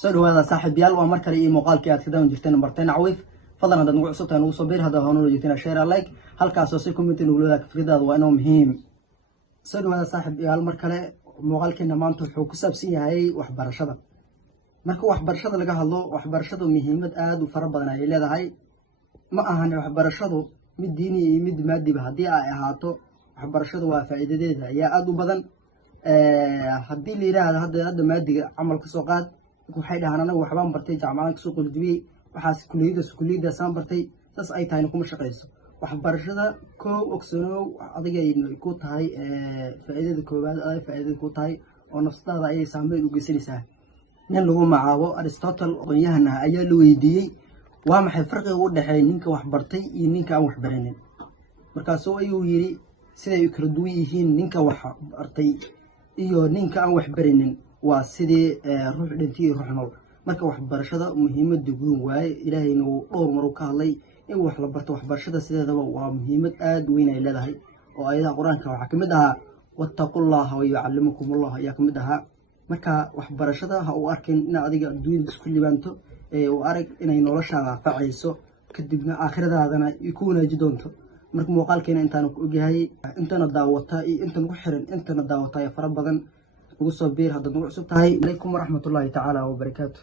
soo dhawaada saaxiibayaal waa mar kale iyo muuqaalkii aad ka daawan jirteen barteen cawiif fadlan haddaad nagu cusubtahay nagu soo biir hadda hoonula jirteen share like halkaasoo si comment nagu leedahay fikradaada waa inoo muhiim soo dhawaada saaxiibayaal mar kale muuqaalkeena maanta wuxuu ku saabsan yahay waxbarashada marka waxbarashada laga hadlo waxbarashadu muhiimad aad u fara badan ay leedahay ma ahan waxbarashadu mid diini iyo mid maadiba haddii ay ahaato waxbarashadu waa faa'iidadeeda ayaa aad u badan haddii la yiraahdo hadda maadiga camal ka soo qaad waxay dhahaan anagu waxbaan bartay jaamacad ka soo qoldibiyay waxaas kulliyada saan bartay saas ay tahay kuma shaqeyso waxbarashada koow ogsanow adiga ay ku tahay faa'iidada koowaad ay faa'iidada ku tahay oo nafsadaada ay saameyn u geysanaysaa nin lagu magacaabo Aristotle aqoonyahana ayaa la weydiiyey waa maxay farqiga u dhaxeeya ninka wax bartay iyo ninka aan wax baranin markaasoo ayuu yiri siday u kala duwan yihiin ninka wax bartay iyo ninka aan wax baranin waa sidii ruux dhintay ruux nool marka waxbarashada muhiimad weyn waaye ilaahayna uu dhowr mar ka hadlay in wax la barto waxbarashada sideedaba waa muhiimad aad weyn ay leedahay oo ayadaha quraanka waxa kamid ah wattaqullaha wa yu'allimukumullah ayaa kamid ah marka waxbarashada ha u arkin in adiga adduunka isku libaanto oo arag inay noloshaada faacayso kadibna aakhiradaadana ku wanaajin doonto marka muuqaalkeena intaan ku ogahay intana daawata iyo intan ku xiran intana daawata fara badan ugu soo biir hadda nagu cusub tahay alaykum waraxmatullaahi tacaala wa barakaatuh